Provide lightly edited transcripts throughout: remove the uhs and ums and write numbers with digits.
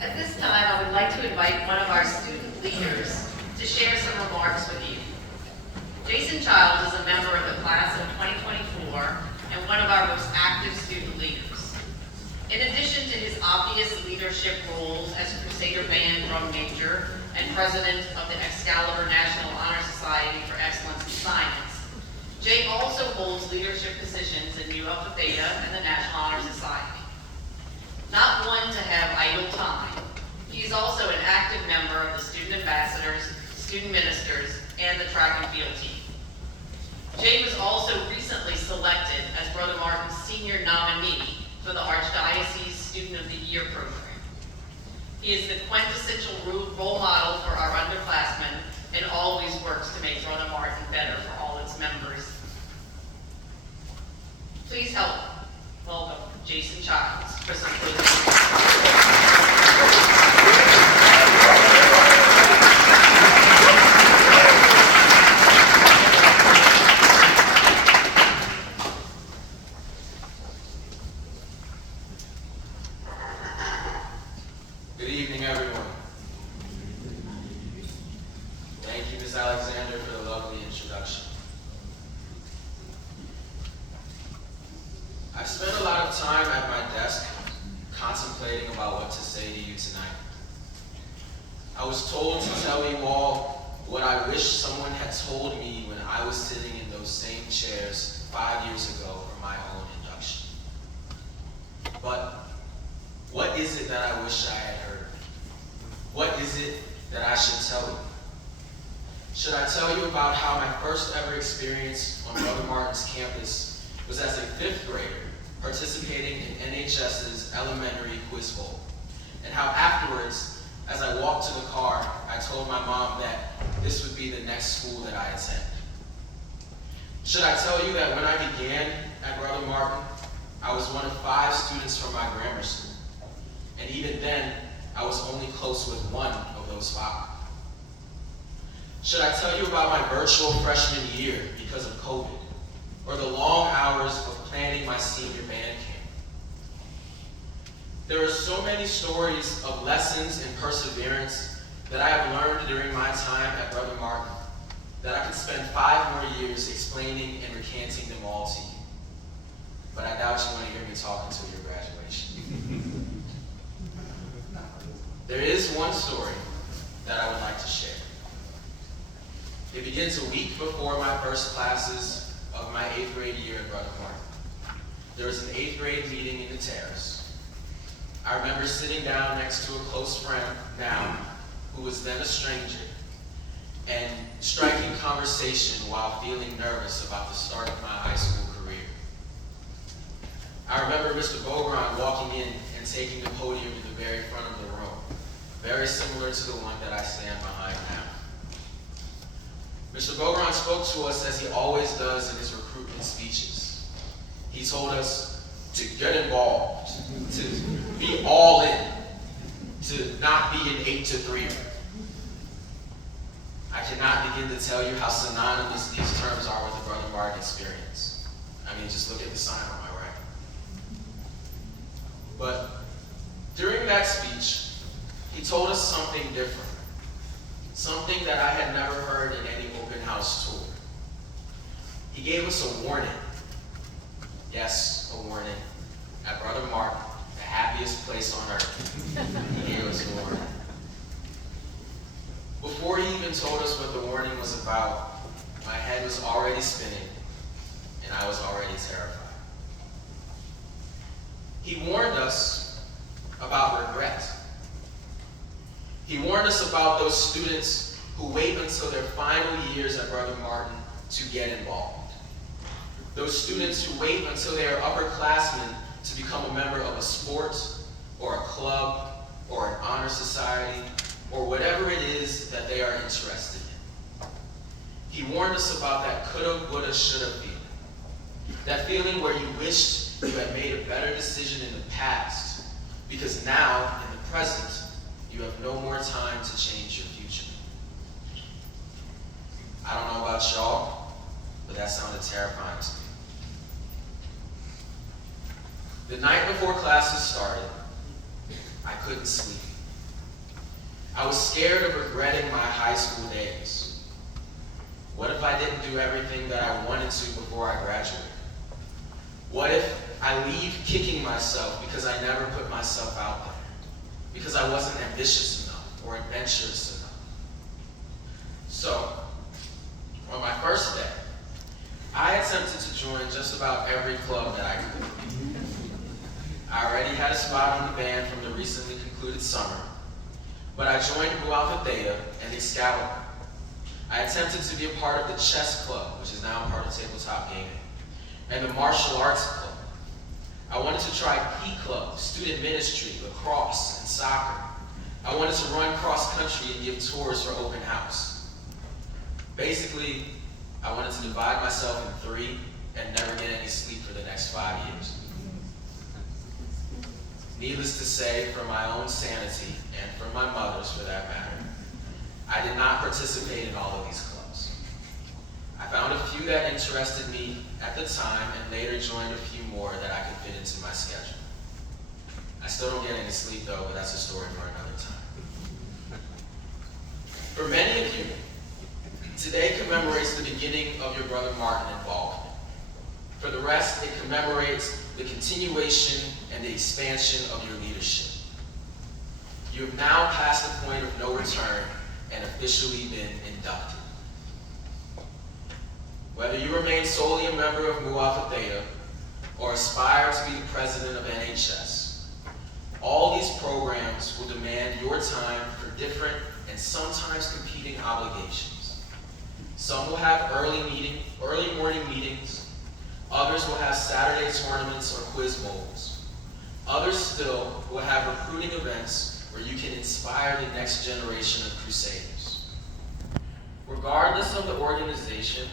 At this time, I would like to invite one of our student leaders to share some remarks with you. Jason Childs is a member of the class of 2024 and one of our most active student leaders. In addition to his obvious leadership roles as Crusader Band drum major and president of the Excalibur National Honor Society for Excellence in Science, Jay also holds leadership positions in Nu Alpha Theta and the National Honor Society. Not one to have idle time, he is also an active member of the student ambassadors, student ministers, and the track and field team. Jay was also recently selected as Brother Martin's senior nominee for the Archdiocese Student of the Year program. He is the quintessential role model for our underclassmen and always works to make Brother Martin better for all its members. Please help welcome Jason Childs for some closing remarks. Good evening, everyone. Thank you, Ms. Alexander, for the lovely introduction. I've spent a lot of time at my desk contemplating about what to say to you tonight. I was told to tell you all what I wish someone had told me when I was sitting in those same chairs 5 years ago for my own induction. But what is it that I wish I had heard? What is it that I should tell you? Should I tell you about how my first ever experience on Brother Martin's campus was as a 5th grader participating in NHS's elementary quiz bowl, and how afterwards, as I walked to the car, I told my mom that this would be the next school that I attend? Should I tell you that when I began at Brother Martin, I was one of 5 students from my grammar school, and even then, I was only close with one of those 5? Should I tell you about my virtual freshman year because of COVID, or the long hours of planning my senior band camp? There are so many stories of lessons and perseverance that I have learned during my time at Brother Martin that I could spend 5 more years explaining and recanting them all to you. But I doubt you want to hear me talk until your graduation. There is one story that I would like to share. It begins a week before my first classes of my 8th grade year at Brother Martin. There was an 8th grade meeting in the terrace. I remember sitting down next to a close friend now, who was then a stranger, and striking conversation while feeling nervous about the start of my high school career. I remember Mr. Bogron walking in and taking the podium in the very front of the room, very similar to the one that I stand behind now. Mr. Bogron spoke to us as he always does in his recruitment speeches. He told us to get involved, to be all in, to not be an 8-to-3er. I cannot begin to tell you how synonymous these terms are with the Brother Martin experience. I mean, just look at the sign on my right. But during that speech, he told us something different, something that I had never heard in any open house tour. He gave us a warning. Yes, a warning. At Brother Martin, the happiest place on earth, he gave us a warning. Before he even told us what the warning was about, my head was already spinning, and I was already terrified. He warned us about regret. He warned us about those students who wait until their final years at Brother Martin to get involved. Those students who wait until they are upperclassmen to become a member of a sport, or a club, or an honor society, or whatever it is that they are interested in. He warned us about that coulda, woulda, shoulda feeling. That feeling where you wished you had made a better decision in the past, because now, in the present, you have no more time to change your future. I don't know about y'all, but that sounded terrifying to me. The night before classes started, I couldn't sleep. I was scared of regretting my high school days. What if I didn't do everything that I wanted to before I graduated? What if I leave kicking myself because I never put myself out there? Because I wasn't ambitious enough or adventurous enough? So, on my first day, I attempted to join just about every club that I could. I already had a spot on the band from the recently concluded summer, but I joined Mu Alpha Theta and the Scout. I attempted to be a part of the chess club, which is now part of tabletop gaming, and the martial arts club. I wanted to try P Club, student ministry, lacrosse, and soccer. I wanted to run cross country and give tours for open house. Basically, I wanted to divide myself in 3 and never get any sleep for the next 5 years. Needless to say, for my own sanity, and for my mother's for that matter, I did not participate in all of these clubs. I found a few that interested me at the time and later joined a few more that I could fit into my schedule. I still don't get any sleep though, but that's a story for another time. For many of you, today commemorates the beginning of your brother Martin involvement. For the rest, it commemorates the continuation and the expansion of your leadership. You have now passed the point of no return and officially been inducted. Whether you remain solely a member of Mu Alpha Theta or aspire to be the president of BMHS, all these programs will demand your time for different and sometimes competing obligations. Some will have early morning meetings. Others will have Saturday tournaments or quiz bowls. Others still will have recruiting events where you can inspire the next generation of Crusaders. Regardless of the organization,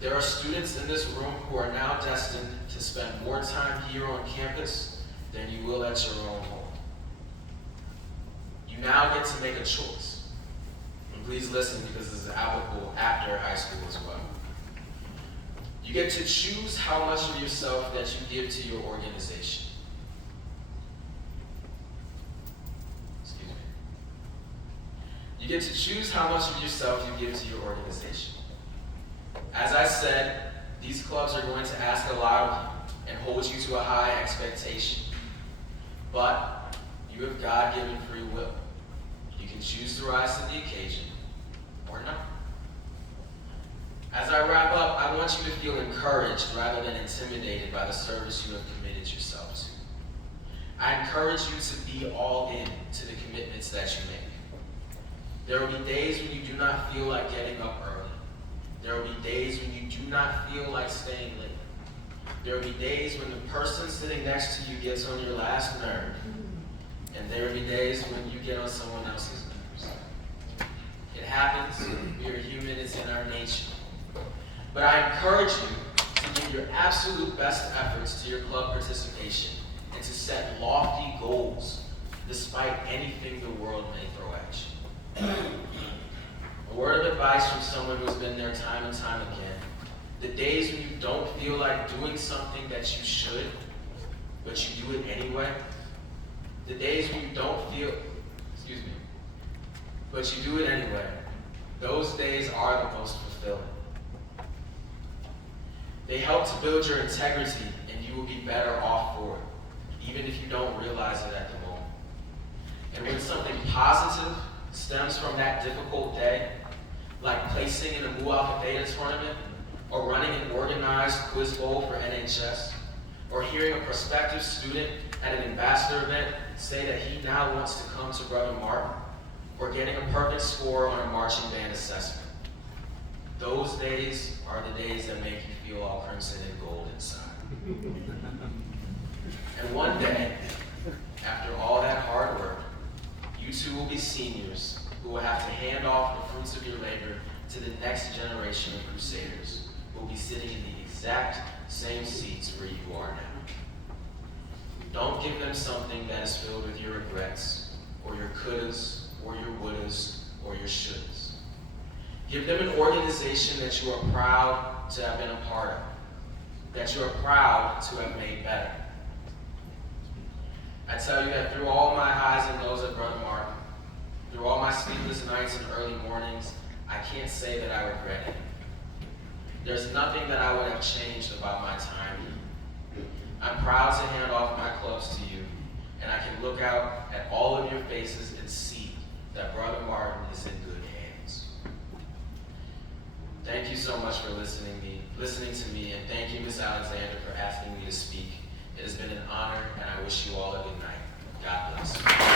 there are students in this room who are now destined to spend more time here on campus than you will at your own home. You now get to make a choice. And please listen, because this is applicable after high school as well. You get to choose how much of yourself that you give to your organization. Excuse me. You get to choose how much of yourself you give to your organization. As I said, these clubs are going to ask a lot of you and hold you to a high expectation. But you have God-given free will. You can choose to rise to the occasion or not. As I wrap up, I want you to feel encouraged rather than intimidated by the service you have committed yourself to. I encourage you to be all in to the commitments that you make. There will be days when you do not feel like getting up early. There will be days when you do not feel like staying late. There will be days when the person sitting next to you gets on your last nerve. And there will be days when you get on someone else's nerves. It happens. We are human. It's in our nature. But I encourage you to give your absolute best efforts to your club participation and to set lofty goals despite anything the world may throw at you. A word of advice from someone who has been there time and time again. The days when you don't feel like doing something that you should, but you do it anyway. The days when you don't feel, but you do it anyway. Those days are the most fulfilling. They help to build your integrity, and you will be better off for it, even if you don't realize it at the moment. And when something positive stems from that difficult day, like placing in a Mu Alpha Theta tournament, or running an organized quiz bowl for NHS, or hearing a prospective student at an ambassador event say that he now wants to come to Brother Martin, or getting a perfect score on a marching band assessment. Those days are the days that make you feel all crimson and gold inside. And one day, after all that hard work, you two will be seniors who will have to hand off the fruits of your labor to the next generation of Crusaders who will be sitting in the exact same seats where you are now. Don't give them something that is filled with your regrets, or your couldas, or your wouldas, or your shouldas. Give them an organization that you are proud to have been a part of, that you are proud to have made better. I tell you that through all my highs and lows at Brother Martin, through all my sleepless nights and early mornings, I can't say that I regret it. There's nothing that I would have changed about my time here. I'm proud to hand off my clubs to you, and I can look out at all of your faces and see that Brother Martin is in good hands. Thank you so much for listening to me, and thank you, Ms. Alexander, for asking me to speak. It has been an honor, and I wish you all a good night. God bless.